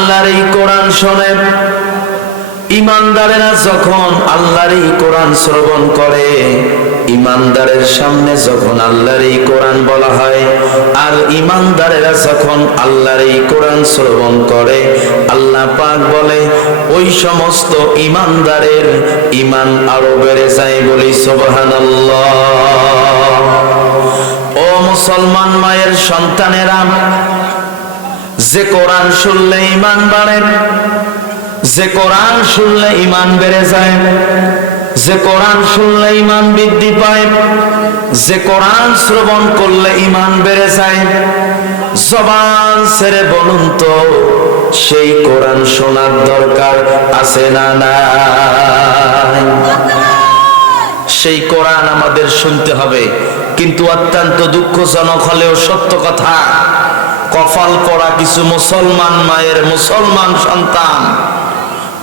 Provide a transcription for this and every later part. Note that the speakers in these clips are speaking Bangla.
আল্লাহর এই কোরআন শোনে, ইমানদারেরা যখন আল্লাহর এই কোরআন শ্রবণ করে, ইমানদারের সামনে যখন আল্লাহর এই কোরআন বলা হয়, আর ইমানদারেরা যখন আল্লাহর এই কোরআন শ্রবণ করে, আল্লাহ পাক বলে ওই সমস্ত ইমানদারের ঈমান আরো বেড়ে যায়। বলি সুবহানাল্লাহ। ও মুসলমান মায়ের সন্তানেরা, যে কোরআন শুনলে ঈমান বাড়ে, যে কোরআন শুনলে ঈমান বেড়ে যায়, যে কোরআন শুনলে ঈমান বৃদ্ধি পায়, যে কোরআন শ্রবণ করলে ঈমান বেড়ে যায়, জবান ছেড়ে বলুন তো সেই কোরআন শোনার দরকার আছে না নাই? সেই কোরআন আমাদের শুনতে হবে। কিন্তু অত্যন্ত দুঃখজনক হলেও সত্য কথা, কপাল পড়া কিছু মুসলমান মায়ের, মুসলমান সন্তান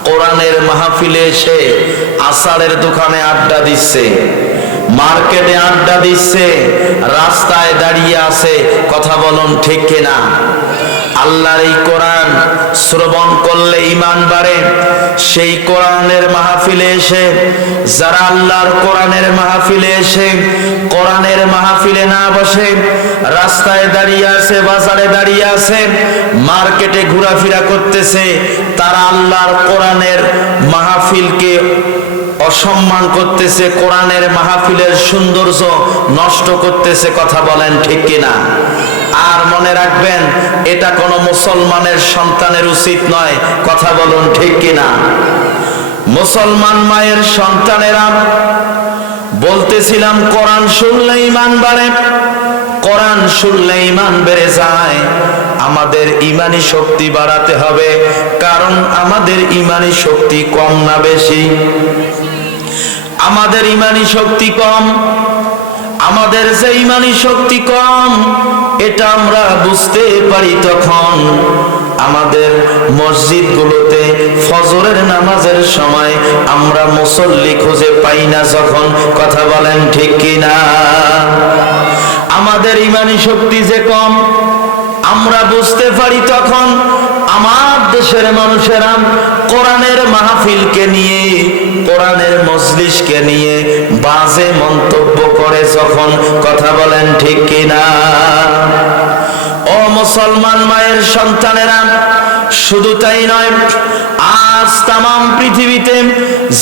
কোরআনের মাহফিলে এসে আসারের দোকানে আড্ডা দিচ্ছে, মার্কেটে আড্ডা দিচ্ছে, রাস্তায় দাঁড়িয়ে আছে। কথা বলুন ঠিক কিনা? আল্লাহর এই কোরআন শ্রবণ করলে ঈমান বাড়ে। সেই কোরআনের মাহফিলে এসে যারা আল্লাহর কোরআনের মাহফিলে এসে কোরআনের মাহফিলে না বসে রাস্তায় দাঁড়িয়ে আছে, বাজারে দাঁড়িয়ে আছে, মার্কেটে ঘোরাফেরা করতেছে, তারা আল্লাহর কোরআনের মাহফিলকে অসম্মান করতেছে, কোরআনের মাহফিলের সৌন্দর্য নষ্ট করতেছে। কথা বলেন ঠিক কিনা? আর মনে রাখবেন, এটা কোনো মুসলমানের সন্তানের উচিত নয়। কথা বলুন ঠিক কিনা? মুসলমান মায়ের সন্তানেরা, বলতেছিলাম কোরআন শুনলে ঈমান বাড়ে, কোরআন শুনলে ঈমান বেড়ে যায়। আমাদের ঈমানি শক্তি বাড়াতে হবে, কারণ আমাদের ঈমানি শক্তি কম না বেশি? আমাদের ঈমানি শক্তি কম। আমাদের যে ঈমানি শক্তি কম, এটা আমরা বুঝতে পারি তখন আমাদের মসজিদগুলোতে ফজরের নামাজের সময় আমরা মুসল্লি খুঁজে পাই না যখন। কথা বলেন ঠিক কিনা? আমাদের ঈমানি শক্তি যে কম, আমরা বুঝতে পারি তখন আমার দেশের মানুষেরা কোরআনের মাহফিলকে নিয়ে, কোরআনের মজলিসকে নিয়ে বাজে মন্তব্য করে যখন। কথা বলেন ঠিক কিনা? ও মুসলমান মায়ের সন্তানেরা, শুধু তাই নয়, আজ তামাম পৃথিবীতে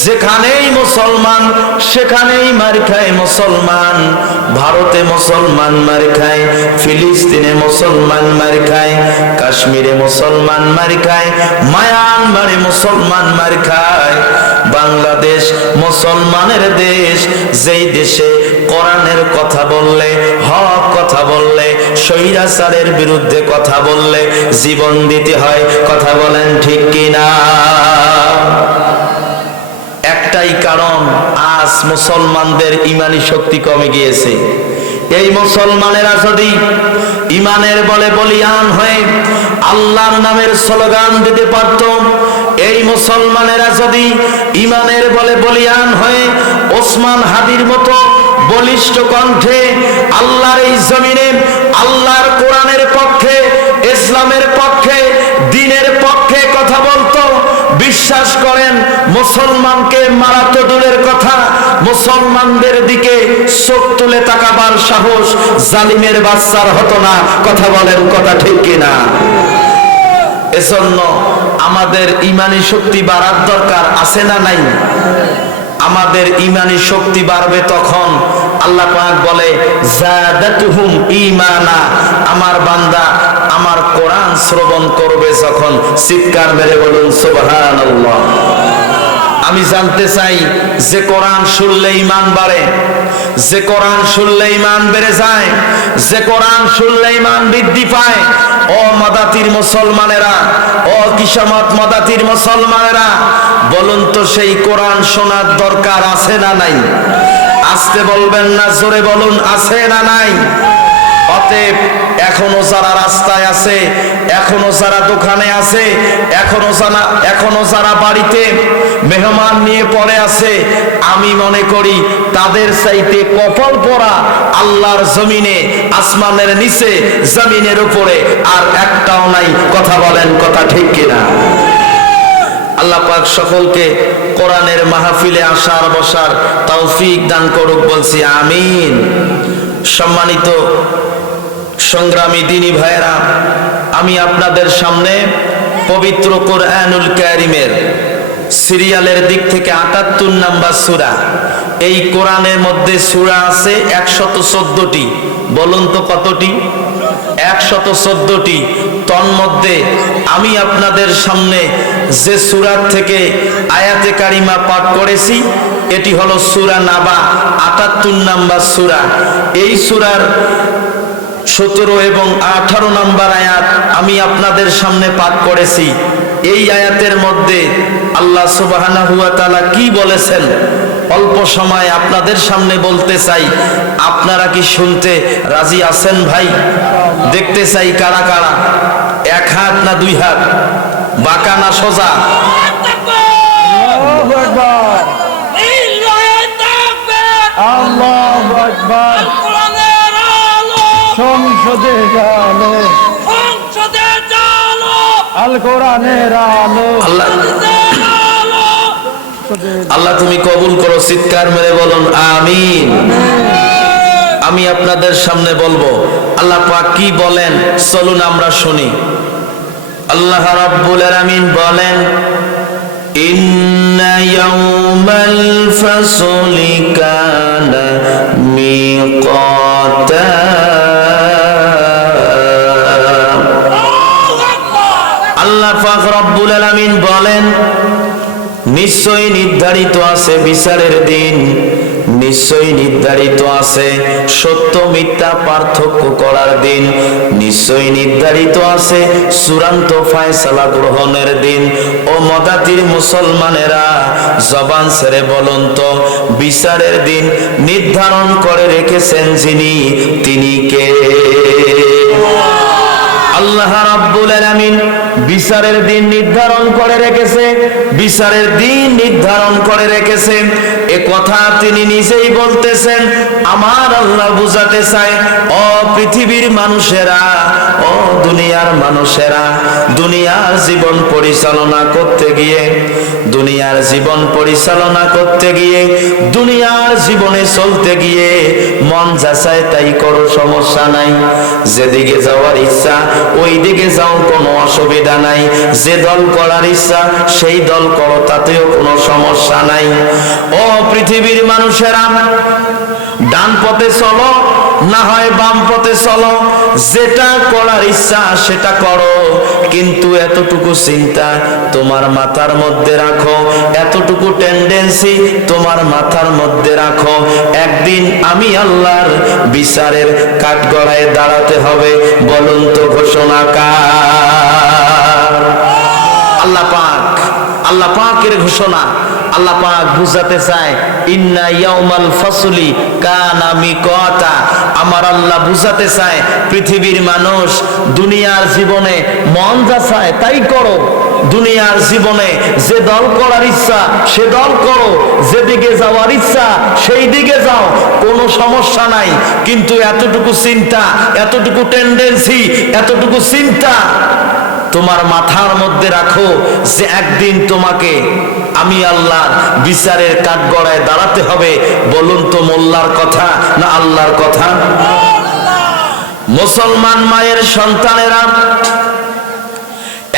যেখানেই মুসলমান সেখানেই মার খায় মুসলমান। ভারতে মুসলমান মার খায়, ফিলিস্তিনে মুসলমান মার খায়, কাশ্মীরে মুসলমান মার খায়, মায়ানমারে মুসলমান মার খায়। বাংলাদেশ মুসলমানের দেশ, যেই দেশে কোরআনের কথা বললে, হক কথা বললে, স্বৈরাচারের বিরুদ্ধে কথা বললে জীবন দিতে হয়। কথা বলেন ঠিক কিনা? একটাই কারণ, আজ মুসলমানদের ঈমানি শক্তি কমে গিয়েছে। এই মুসলমানেরা যদি ঈমানের বলে বলিয়ান হয়ে আল্লাহর নামের স্লোগান দিতে পারত, এই মুসলমানেরা যদি ঈমানের বলে বলিয়ান হয়ে ওসমান হাদির মতো বলিষ্ঠ কণ্ঠে আল্লাহর এই জমিনে আল্লাহর কোরআনের পক্ষে, ইসলামের পক্ষে, দ্বীনের পক্ষে কথা বলতো, বিশ্বাস করেন মুসলমানকে মারা তো দূরের কথা, মুসলমানদের দিকে চোখ তুলে তাকাবার সাহস জালিমের বাচ্চার হতো না। কথা বলেন, কথা ঠিক কিনা? এজন্য আমাদের ঈমানি শক্তি বাড়ার দরকার আছে না নাই? আমাদের ঈমানি শক্তি বাড়বে তখন আল্লাহ পাক বলে যাদাতুহুম ঈমানা। আমার বান্দা আমার কোরআন শ্রবণ করবে যখন, চিৎকার মেরে বলুন সুবহানাল্লাহ। আমি জানতে চাই, যে কোরআন শুনলে ঈমান বাড়ে, যে কোরআন শুনলে ঈমান বেড়ে যায়, যে কোরআন শুনলে ঈমান বৃদ্ধি পায়, ও মাদাতির মুসলমানেরা, ও কিশামত মাদাতির মুসলমানেরা, বলুন তো সেই কোরআন শোনার দরকার আছে না নাই? আস্তে বলবেন না, জোরে বলুন, আছে না নাই? অতএব এখনো যারা রাস্তায় আছে, এখনো যারা দোকানে আছে, এখনো যারা বাড়িতে মেহমান নিয়ে পড়ে আছে, আমি মনে করি তাদের চাইতে কপাল পোড়া আল্লাহর জমিনে, আসমানের নিচে, জমিনের উপরে আর একটাও নাই। কথা বলেন, কথা ঠিক কিনা? আল্লাহ পাক সকলকে কোরআনের মাহফিলে আসার বসার তৌফিক দান করুক, বলছি আমিন। সম্মানিত সংগ্রামী দিনী ভাইয়েরা, আমি আপনাদের সামনে পবিত্র কোরআনুল কারীমের সিরিয়ালের দিক থেকে ৭৮ নাম্বার সূরা। এই কোরআনের মধ্যে সূরা আছে ১১৪টি। বলুন তো কতটি? ১১৪টি। তন্মধ্যে আমি আপনাদের সামনে যে সূরা থেকে আয়াতে কারিমা পাঠ করেছি এটি হলো সূরা নাবা, ৭৮ নাম্বার সূরা। এই সূরার ১৭ এবং ১৮ নাম্বার আয়াত আমি আপনাদের সামনে পাঠ করেছি। এই আয়াতের মধ্যে আল্লাহ সুবহানাহু ওয়া তাআলা কি বলেছেন অল্প সময় আপনাদের সামনে বলতে চাই। আপনারা কি শুনতে রাজি আছেন ভাই? দেখতে চাই কারা কারা, এক হাত না দুই হাত, বাঁকা না সোজা? আল্লাহু আকবার। সংসদে আলো, আল কোরআনের আলো। আল্লাহ তুমি কবুল করো, চিৎকার মেরে বলুন আমিন। আমি আপনাদের সামনে বলবো আল্লাহ পাক কি বলেন, চলুন আমরা শুনি। আল্লাহ রাব্বুল আলামিন বলেন, ইন্না ইয়াউমাল ফাসলি কানা মিকাতা। আল্লাহ পাক রব্বুল আলামিন বলেন, নিশ্চয়ই নির্ধারিত আছে বিচারের দিন, নিশ্চয়ই নির্ধারিত আছে সত্য মিথ্যা পার্থক্য করার দিন, নিশ্চয়ই নির্ধারিত আছে চূড়ান্ত ফয়সালা গ্রহণের দিন। ও মদাতির মুসলমানেরা, জবান ছেড়ে বলুন তো, বিচারের দিন নির্ধারণ করে রেখেছেন যিনি, তিনি কে? আল্লাহ রাব্বুল আলামিন বিচারের দিন নির্ধারণ করে রেখেছে, বিচারের দিন নির্ধারণ করে রেখেছে। এ কথা তিনি নিজেই বলতেছেন। আমার আল্লাহ বুঝাতে চায়, ও পৃথিবীর মানুষেরা, ও দুনিয়ার মানুষেরা, দুনিয়ার জীবন পরিচালনা করতে গিয়ে, দুনিয়ার জীবন পরিচালনা করতে গিয়ে, দুনিয়ার জীবনে চলতে গিয়ে মন যাচাই তাই করো, সমস্যা নাই। যেদিকে যাওয়ার ইচ্ছা ওই দিকে যাও, কোনো অসুবিধা নাই। যে দল করার ইচ্ছা সেই দল করো, তাতেও কোনো সমস্যা নাই। ও পৃথিবীর মানুষেরা, ডান পথে চলো না হয় বাম পথে চলো, যেটা করার ইচ্ছা সেটা করো, কিন্তু এতটুকু চিন্তা তোমার মাথার মধ্যে রাখো, এতটুকু টেন্ডেন্সি তোমার মাথার মধ্যে রাখো, একদিন আমি আল্লাহর বিচারের কাঠগড়ায় দাঁড়াতে হবে। বলুন তো ঘোষণা কার? আল্লাহ পাক, আল্লাহ পাকের ঘোষণা। আল্লাহ পাক বুঝাতে চায়, ইন্না ইয়াউমাল ফাসলি কানা মিকাতা। আমার আল্লাহ বুঝাতে চায়, পৃথিবীর মানুষ, দুনিয়ার জীবনে মন যা চায় তাই করো, দুনিয়ার জীবনে যে দল করার ইচ্ছা সে দল করো, যেদিকে যাওয়ার ইচ্ছা সেই দিকে যাও, কোনো সমস্যা নাই। কিন্তু এতটুকু চিন্তা, এতটুকু টেন্ডেন্সি, এতটুকু চিন্তা তোমার মাথার মধ্যে রাখো যে একদিন তোমাকে আমি আল্লাহর বিচারের কাঠগড়ায় দাঁড়াতে হবে। বলুন তো মোল্লার কথা না আল্লাহর কথা? মুসলমান মায়ের সন্তানেরা,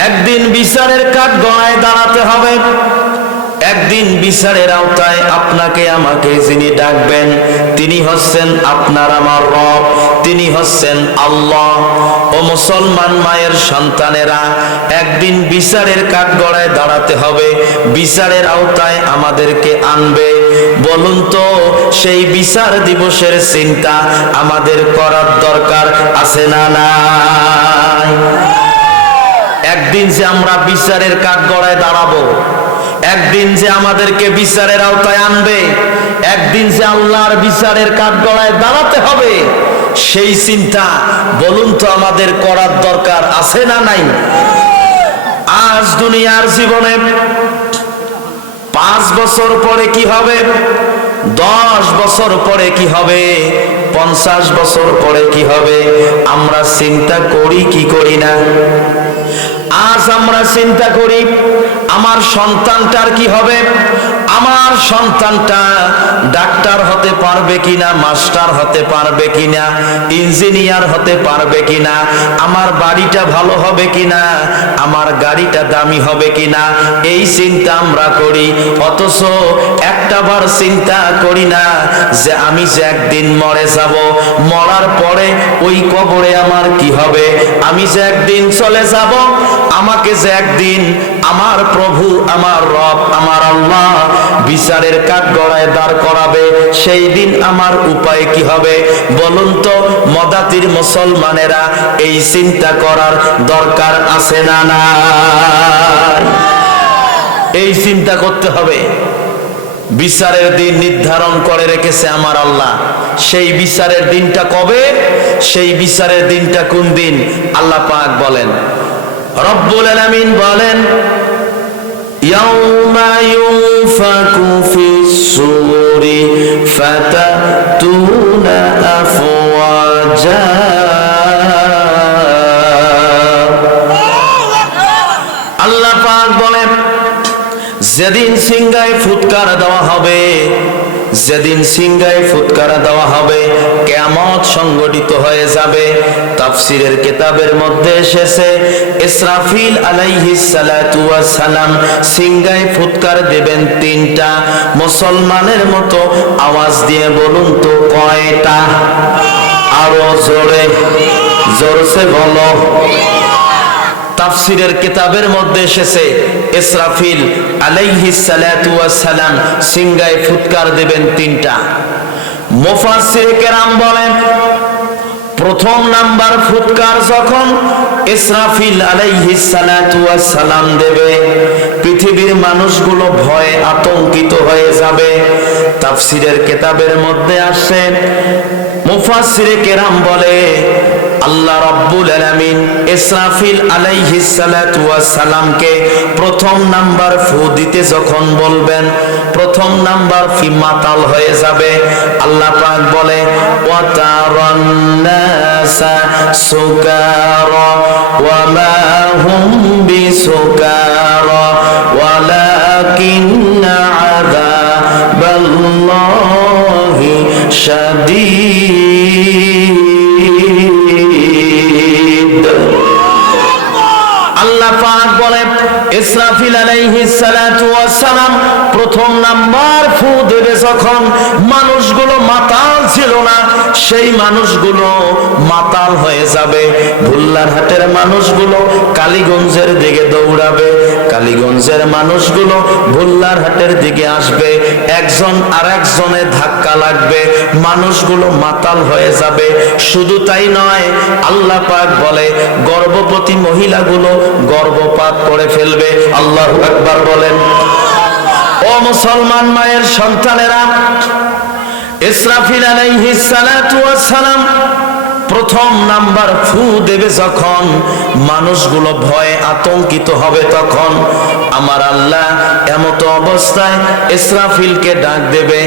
একদিন বিচারের কাঠগড়ায় দাঁড়াতে হবে। একদিন বিচারের আওতায় আপনাকে আমাকে যিনি ডাকবেন তিনি হচ্ছেন আপনার আমার রব, তিনি হচ্ছেন আল্লাহ। ও মুসলমান মায়ের সন্তানেরা, একদিন বিচারের কাঠগড়ায় দাঁড়াতে হবে, বিচারের আওতায় আমাদেরকে আনবে। বলুন তো সেই বিচার দিবসের চিন্তা আমাদের করার দরকার আছে না নাই? একদিন যে আমরা বিচারের কাঠগড়ায় দাঁড়াবো, একদিন যে আমাদেরকে বিচারের আওতায় আনবে, একদিন যে আল্লাহর বিচারের কাঠগড়ায় দাঁড়াতে হবে, সেই চিন্তা বলুন তো আমাদের করার দরকার আছে না নাই? আজ দুনিয়ার জীবনে 5 বছর পরে কি হবে, 10 বছর পরে কি হবে, 50 বছর পরে কি হবে, আমরা চিন্তা করি কি করি না? আজ আমরা চিন্তা করি আমার সন্তানটার কি হবে, আমার সন্তানটা ডাক্তার হতে পারবে কিনা, মাস্টার হতে পারবে কিনা, ইঞ্জিনিয়ার হতে পারবে কিনা, আমার বাড়িটা ভালো হবে কিনা, আমার গাড়িটা দামি হবে কিনা, এই চিন্তা আমরা করি। অথচ একটাবার চিন্তা করি না যে আমি যে একদিন মরে যাব, মরার পরে ওই কবরে আমার কি হবে, আমি যে একদিন চলে যাব, আমাকে যে একদিন আমার প্রভু, আমার রব, আমার আল্লাহ বিচারের কাঠগড়ায় দাঁড় করাবে, সেই দিন আমার উপায় কি হবে? বলুন তো মদাতির মুসলমানেরা, এই চিন্তা করার দরকার আছে না নাই? এই চিন্তা করতে হবে। বিচারের দিন নির্ধারণ করে রেখেছে আমার আল্লাহ। সেই বিচারের দিনটা কবে? সেই বিচারের দিনটা কোন দিন? আল্লাহ পাক বলেন, রব্বুল আলামিন বলেন, ইয়াউমা ইউনফাকু ফিস-সূরি ফাতাতুনা আফওয়াজা। আল্লাহ পাক বলেন, যেদিন সিংহায় ফুৎকার দেওয়া হবে, যেদিন সিংহায় ফুৎকার দেওয়া হবে, কিয়ামত সংগঠিত হয়ে যাবে। তাফসীরের কিতাবের মধ্যে এসেছে, ইসরাফিল আলাইহিস সালাতু ওয়াস সালাম সিংহায় ফুৎকার দেবেন 3টা। মুসলমানের মতো আওয়াজ দিয়ে বলুন তো কয়টা? আরো জোরে, জোরসে বলো। তাফসীরের কিতাবের মধ্যে এসেছে, ইসরাফিল আলাইহিস সালাতু ওয়াস সালাম সিংহায় ফুৎকার দেবেন 3টা। মুফাসসির কেরাম বলেন, প্রথম নাম্বার ফুৎকার যখন ইসরাফিল আলাইহিস সালাতু ওয়াস সালাম দেবে, পৃথিবীর মানুষগুলো ভয়ে আতঙ্কিত হয়ে যাবে। তাফসীরের কিতাবের মধ্যে আসছে, মুফাসসির কেরাম বলে, আল্লাহ রাব্বুল আলামিন ইসরাফিল আলাইহিস সালাতু ওয়াস সালামকে প্রথম নাম্বার ফু দিতে যখন বলবেন, প্রথম নাম্বার ফি মাতাল হয়ে যাবে। আল্লাহ পাক বলে, ওয়া তারান নাসা সুকারা ওয়া মা হুম বিসুকারা ওয়ালাকিন্না আযাবাল্লাহি শাদীদ। আল্লাহ পাক বলে, ইসরাফিল আলাইহিস সালাতু ওয়াস সালাম প্রথম নাম্বার ফু দেবে যখন, মানুষগুলো মাতাল ছিল না, সেই মানুষগুলো মাতাল হয়ে যাবে। ভুল্লারহাটের মানুষগুলো কালীগঞ্জের দিকে দৌড়াবে, কালীগঞ্জের মানুষগুলো ভুল্লারহাটের দিকে আসবে, একজন আরেকজনের ধাক্কা লাগবে, মানুষগুলো মাতাল হয়ে যাবে। শুধু তাই নয়, আল্লাহ পাক বলে, গর্ভবতী মহিলাগুলো গর্ভপাত করে ফেলবে। আল্লাহু আকবার বলেন। ও মুসলমান মায়ের সন্তানেরা, ইসরাফিল আলাইহিস সালাতু ওয়াস সালাম প্রথম নাম্বার ফু দেবে যখন, মানুষগুলো ভয়ে আতঙ্কিত হবে, তখন আমার আল্লাহ এমত অবস্থায় ইসরাফিলকে ডাক দেবে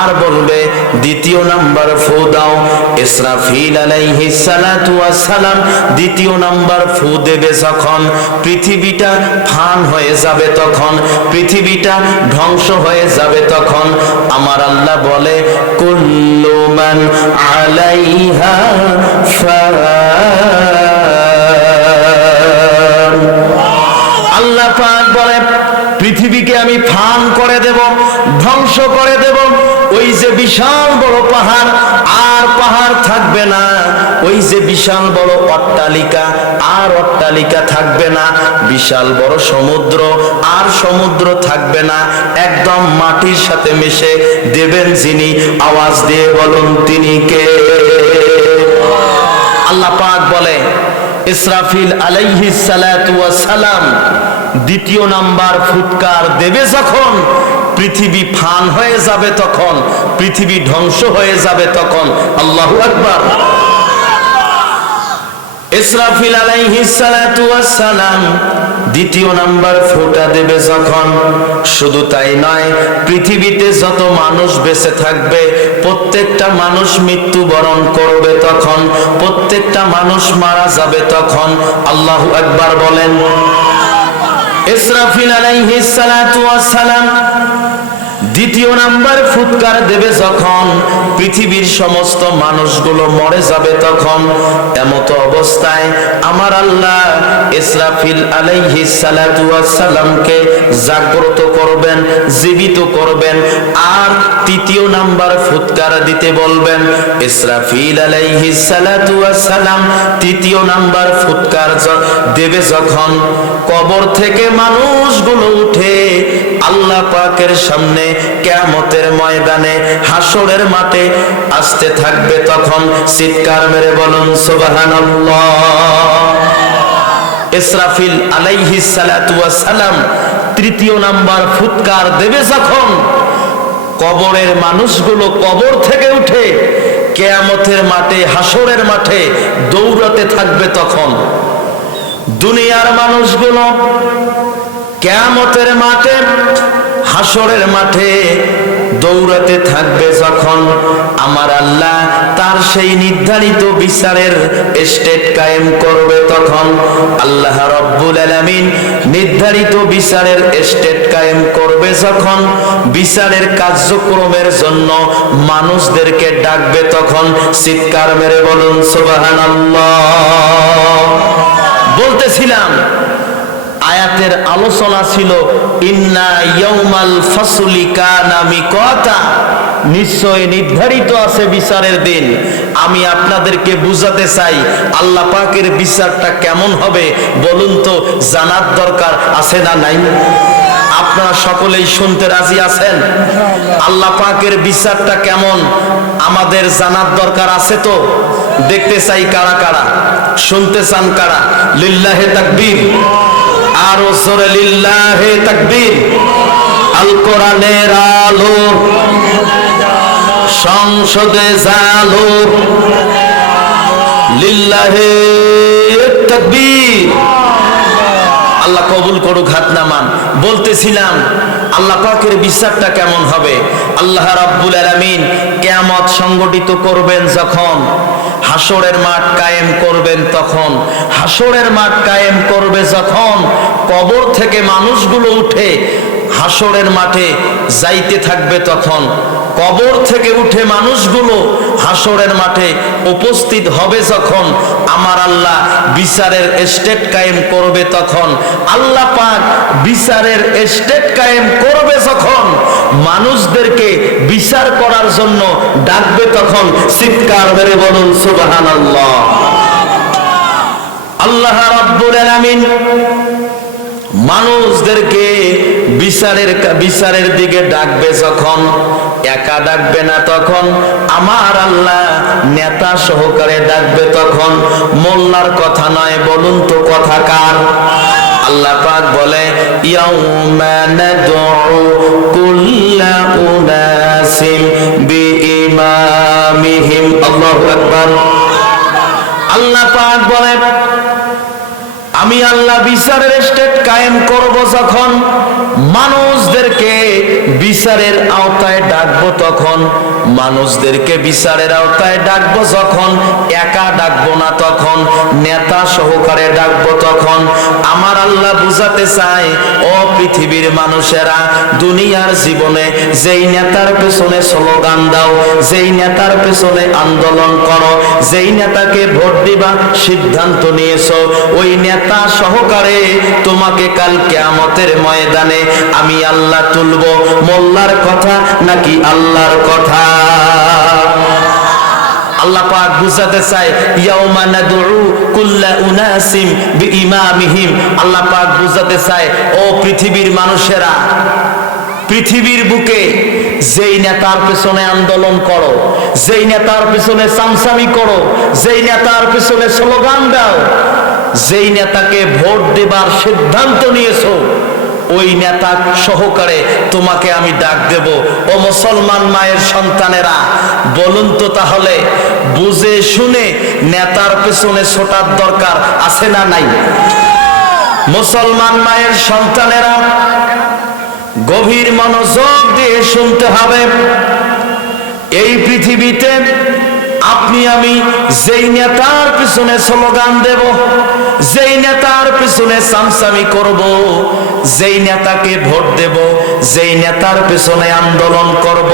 আর বলবে, দ্বিতীয় নাম্বার ফু দাও। ইসরাফিল আলাইহিস সালাতু ওয়াস সালাম দ্বিতীয় নাম্বার ফু দেবে যখন, পৃথিবীটা ফান হয়ে যাবে, তখন পৃথিবীটা ধ্বংস হয়ে যাবে, তখন আমার আল্লাহ বলে, কুল্লু মান আলাইহা ফান। আল্লাহ পাক বলে, পৃথিবীকে আমি ফান করে দেব, ধ্বংস করে দেব। ওই যে বিশাল বড় পাহাড়, আর পাহাড় থাকবে না। ওই যে বিশাল বড় অট্টালিকা, আর অট্টালিকা থাকবে না। বিশাল বড় সমুদ্র, আর সমুদ্র থাকবে না। একদম মাটির সাথে মিশে দেবেন যিনি, আওয়াজ দিয়ে বলুন তিনি কে? আল্লাহ পাক বলে, ইসরাফিল আলাইহিস সালাতু ওয়াস সালাম দ্বিতীয় নাম্বার ফুৎকার দেবে যখন, পৃথিবী ফান হয়ে যাবে, তখন পৃথিবী ধ্বংস হয়ে যাবে, তখন। আল্লাহু আকবার। ইসরাফিল আলাইহিস সালাতু ওয়াস সালাম দ্বিতীয় নাম্বার ফোঁটা দেবে যখন, শুধু তাই নয়, পৃথিবীতে যত মানুষ বেঁচে থাকবে প্রত্যেকটা মানুষ মৃত্যুবরণ করবে তখন, প্রত্যেকটা মানুষ মারা যাবে তখন। আল্লাহু আকবার বলেন। ইসরাফিল আলাইহিস সালাতু ওয়াস সালাম দ্বিতীয় নাম্বার ফুৎকার দেবে যখন, পৃথিবীর সমস্ত মানুষগুলো মরে যাবে তখন। এমত অবস্থায় আমার আল্লাহ ইসরাফিল আলাইহিস সালাতু ওয়াস সালামকে জাগ্রত করবেন, জীবিত করবেন, আর তৃতীয় নাম্বার ফুৎকার দিতে বলবেন। ইসরাফিল আলাইহিস সালাতু ওয়াস সালাম তৃতীয় নাম্বার ফুৎকার দেবে যখন, কবর থেকে মানুষগুলো উঠে আল্লাহ পাকের সামনে কিয়ামতের ময়দানে হাসরের মাঠে আসতে থাকবে তখন। চিৎকার মেরে বলুন সুবহানাল্লাহ। ইসরাফিল আলাইহিস সালাতু ওয়াস সালাম তৃতীয় নাম্বার ফুৎকার দেবে যখন, কবরের মানুষগুলো কবর থেকে উঠে কিয়ামতের মাঠে হাসরের মাঠে দৌড়াতে থাকবে তখন। দুনিয়ার মানুষগুলো কিয়ামতের মাঠে হাসরের মাঠে দৌড়াতে থাকবে যখন, আমার আল্লাহ তার সেই নির্ধারিত বিচারের স্টেট কায়েম করবে তখন। আল্লাহ রাব্বুল আলামিন নির্ধারিত বিচারের স্টেট কায়েম করবে যখন, বিচারের কার্যক্রমের জন্য মানুষদেরকে ডাকবে তখন। চিৎকার মেরে বলুন সুবহানাল্লাহ। বলতেছিলাম আয়াতের আলোচনা ছিল ইন্না ইয়াউমাল ফাসলি কানা মিকাতা, নিশ্চয় নির্ধারিত আছে বিচারের দিন। আমি আপনাদেরকে বুঝাতে চাই আল্লাহ পাকের বিচারটা কেমন হবে বলুন তো, জানার দরকার আছে না নাই? আপনারা সকলেই শুনতে রাজি আছেন? আল্লাহ পাকের বিচারটা কেমন আমাদের জানার দরকার আছে তো? দেখতে চাই কারা কারা, শুনতে চান কারা? লিল্লাহে তাকবীর, আরো জোরে লিল্লাহে তাকবীর। আল কোরআনের আলো সংসদে জালো, লিল্লাহে তাকবীর। আল্লাহ কবুল করুক, হাত নামান। বলতেছিলাম আল্লাহ পাকের বিচারটা কেমন হবে। আল্লাহ রাব্বুল আলামিন কিয়ামত সংগঠিত করবেন যখন, হাসরের মাঠ কায়েম করবেন তখন, হাসরের মাঠ কায়েম করবে যখন, কবর থেকে মানুষগুলো উঠে হাসরের মাঠে যাইতে থাকবে তখন, কবর থেকে উঠে মানুষগুলো হাসরের মাঠে উপস্থিত হবে যখন, আমার আল্লাহ বিচারের স্টেট কায়েম করবে তখন। আল্লাহ পাক বিচারের স্টেট কায়েম করবে যখন, মানুষদেরকে বিচার করার জন্য ডাকবে তখন। চিৎকার মেরে বলুন সুবহানাল্লাহ। আল্লাহ রাব্বুল আলামিন মানুষদেরকে বিচারের দিকে ডাকবে যখন, একা ডাকবে না তখন, আমার আল্লাহ নেতা সহকারে ডাকবে তখন। মোল্লার কথা নয়, বলুন তো কথা কার? আল্লাহ পাক বলে ইয়াউমা নাদউ কুল্লা উনাসিম বিইমামিহিম। আল্লাহু আকবার। আল্লাহ পাক বলে আমি আল্লাহ বিচারের স্টেট কায়েম করব যখন, মানুষদেরকে বিচারের আওতায় ডাকবো তখন, মানুষদেরকে বিচারের আওতায় ডাকবো যখন, একা ডাকবো না তখন, নেতা সহকারে ডাকবো তখন। আমার আল্লাহ বুঝাতে চায় ও পৃথিবীর মানুষেরা, দুনিয়ার জীবনে যেই নেতার পেছনে স্লোগান দাও, যেই নেতার পেছনে আন্দোলন করো, যেই নেতাকে ভোট দিবা সিদ্ধান্ত নিয়েছো, ওই নেতা সহকারে তোমাকে কাল কিয়ামতের ময়দানে আমি আল্লাহ তুলবো। মোল্লার কথা নাকি আল্লাহর কথা? আল্লাহ পাক বুঝাতে চায় ইয়াউমা নাদউ কুল্লা উনাসিম বিইমামিহিম। আল্লাহ পাক বুঝাতে চায় ও পৃথিবীর মানুষেরা, পৃথিবীর বুকে যেই নেতার পেছনে আন্দোলন করো, যেই নেতার পেছনে চামচামি করো, যেই নেতার পেছনে স্লোগান দাও, যেই নেতাকে ভোট দেবার সিদ্ধান্ত নিয়েছো, ওই নেতা সহকারে তোমাকে আমি ডাক দেব। ও মুসলমান মায়ের সন্তানেরা, বলুন তো তাহলে বুঝে শুনে নেতার পেছনে ছোটার দরকার আছে না নাই? মুসলমান মায়ের সন্তানেরা, গভীর মনোযোগ দিয়ে শুনতে হবে। এই পৃথিবীতে আপনি আমি যেই নেতার পিছনে স্লোগান দেব, যেই নেতার পিছনে চামচামি করব, যেই নেতাকে ভোট দেব, যেই নেতার পিছনে আন্দোলন করব,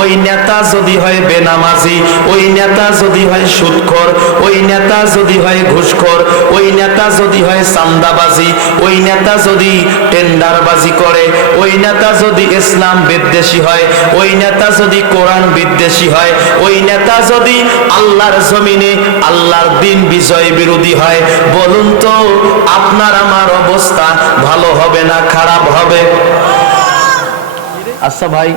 ওই নেতা যদি হয় বেনামাজি, ওই নেতা যদি হয় সুদখোর, ওই নেতা যদি হয় ঘুষখোর, ওই নেতা যদি হয় চাঁদাবাজি, ওই নেতা যদি টেন্ডারবাজি করে, ওই নেতা যদি ইসলাম বিদ্বেষী হয়, ওই নেতা যদি কোরআন বিদ্বেষী হয়, ওই নেতা যদি আল্লাহর জমিনে আল্লাহর দিন বিজয় বিরোধী হয়, বলুন তো আপনার আমার অবস্থা ভালো হবে না খারাপ হবে? আচ্ছা ভাই,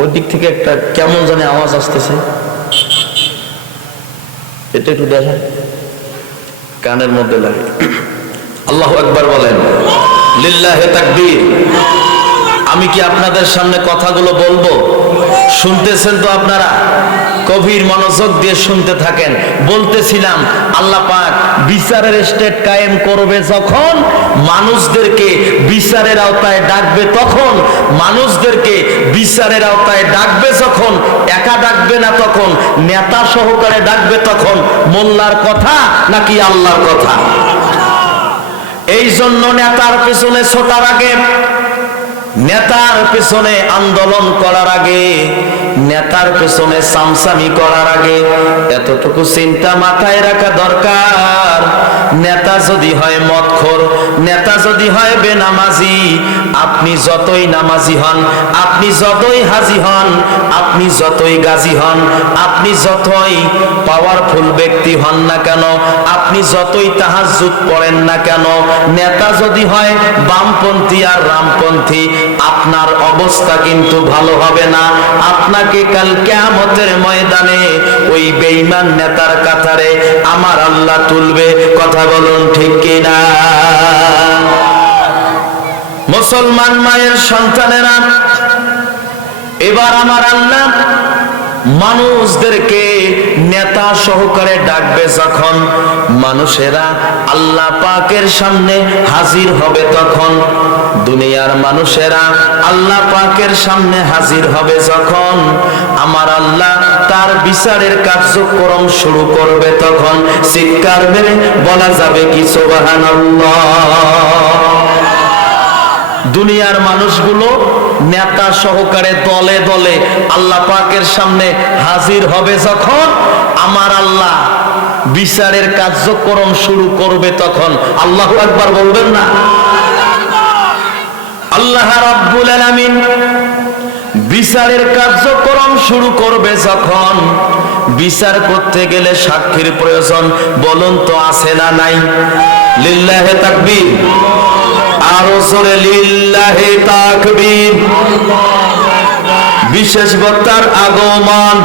ওই দিক থেকে একটা কেমন জানি আওয়াজ আসতেছে, এটা একটু দেখেন, কানের মধ্যে লাগে। আল্লাহু আকবার বলেন, লিল্লাহে তাকবীর। আমি কি আপনাদের সামনে কথাগুলো বলবো? শুনতেছেন তো আপনারা? গভীর মনোযোগ দিয়ে শুনতে থাকেন। বলতেছিলাম আল্লাহ পাক বিচারের স্টেট কায়েম করবে যখন, মানুষদেরকে বিচারের আওতায় ডাকবে তখন, মানুষদেরকে বিচারের আওতায় ডাকবে যখন, একা ডাকবে না তখন, নেতা সহকারে ডাকবে তখন। মোল্লার কথা নাকি আল্লাহর কথা? এই জন্য নেতার পেছনে ছোটার আগে, নেতার পেছনে আন্দোলন করার আগে, নেতার পেছনে চামচামি করার আগে এতটুকু চিন্তা মাথায় রাখা দরকার। নেতা যদি হয় মদখোর, নেতা যদি হয় বেনামাজি, আপনি যতই নামাজি হন, আপনি যতই হাজি হন, আপনি যতই গাজী হন, আপনি যতই পাওয়ারফুল ব্যক্তি হন না কেন, আপনি যতই তাহাজ্জুদ পড়েন না কেন, নেতা যদি হয় বামপন্থী আর রামপন্থী, আপনার অবস্থা কিন্তু ভালো হবে না। আপনাকে কাল কিয়ামতের ময়দানে ওই বেঈমান নেতার কাতারে আমার আল্লাহ তুলবে। কথা বলুন ঠিক কিনা? মুসলমান মায়ের সন্তানেরা, এবার আমার আল্লাহ মানুষদেরকে নেতা সহকারে ডাকবে যখন, মানুষেরা আল্লাহ পাকের সামনে হাজির হবে তখন, দুনিয়ার মানুষেরা আল্লাহ পাকের সামনে হাজির হবে যখন, আমার আল্লাহ তার বিচারের কার্যক্রম শুরু করবে তখন চিৎকার মেরে বলা যাবে কি সুবহানাল্লাহ? দুনিয়ার মানুষগুলো নেতা সহকারে দলে দলে আল্লাহ পাকের সামনে হাজির হবে যখন, আমার আল্লাহ বিচারের কার্যক্রম শুরু করবে তখন। আল্লাহু আকবার বলবেন না? আল্লাহ রাব্বুল আলামিন বিচারের কার্যক্রম শুরু করবে যখন, বিচার করতে গেলে সাক্ষীর প্রয়োজন, বলুন তো আছে না নাই? লিল্লাহে তাকবীর। আরো জোরে লিল্লাহে তাকবীর। বিশেষ বক্তার আগমন,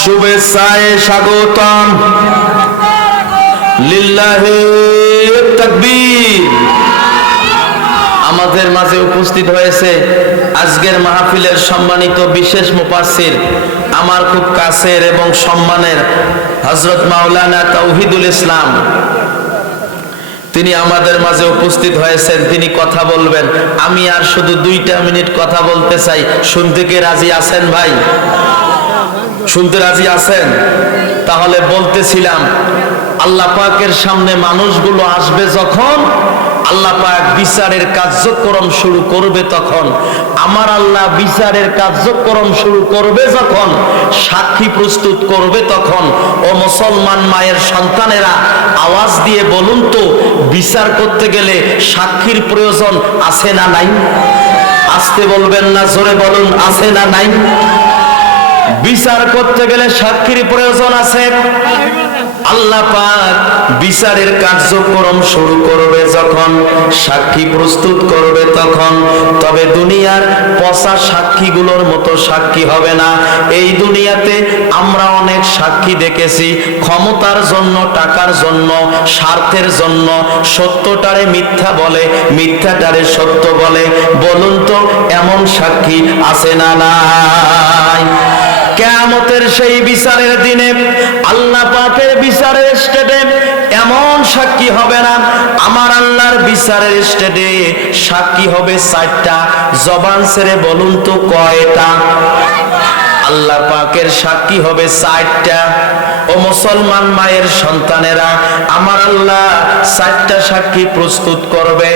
শুভেচ্ছায় স্বাগতম। লিল্লাহে তাকবীর। আমাদের মাঝে উপস্থিত হয়েছে আজকের মাহফিলের সম্মানিত বিশেষ মুফাসসির, আমার খুব কাছের এবং সম্মানের হযরত মাওলানা তাওহীদুল ইসলাম। তিনি আমাদের মাঝে উপস্থিত হয়েছেন, তিনি কথা বলবেন। আমি আর শুধু 2টা মিনিট কথা বলতে চাই। শুনতে কি রাজি আছেন ভাই? শুনতে রাজি আছেন? তাহলে বলতেছিলাম, আল্লাহ পাকের সামনে মানুষগুলো আসবে যখন, আল্লাহ পাক বিচারের কার্যক্রম শুরু করবে তখন, আমার আল্লাহ বিচারের কার্যক্রম শুরু করবে যখন, সাক্ষী প্রস্তুত করবে তখন, ও মুসলমান মায়ের সন্তানেরা আওয়াজ দিয়ে বলুন তো, বিচার করতে গেলে সাক্ষীর প্রয়োজন আছে না নাই? আস্তে বলবেন না, জোরে বলুন, আছে না নাই? বিচার করতে গেলে সাক্ষীর প্রয়োজন আছে। আল্লাহ পাক বিচারের কার্যক্রম শুরু করবে যখন, যখন সাক্ষী প্রস্তুত করবে তখন, তবে দুনিয়ার পচা সাক্ষীগুলোর মতো সাক্ষী হবে না। এই দুনিয়াতে আমরা অনেক সাক্ষী দেখেছি, ক্ষমতার জন্য, টাকার জন্য, স্বার্থের জন্য সত্যটারে মিথ্যা বলে, মিথ্যাটারে সত্য বলে। বলুন তো এমন সাক্ষী আছে না নাই? কিয়ামতের সেই বিচারের দিনে, আল্লাহ পাকের বিচারের স্টেজে এমন সাক্ষী হবে না। আমার আল্লাহর বিচারের স্টেজে সাক্ষী হবে 4টা। জবান ছেড়ে বলুন তো কয়টা? আল্লাহ পাকের সাক্ষী হবে 4টা। ও মুসলমান মায়ের সন্তানেরা, আমার আল্লাহ 4টা সাক্ষী প্রস্তুত করবে।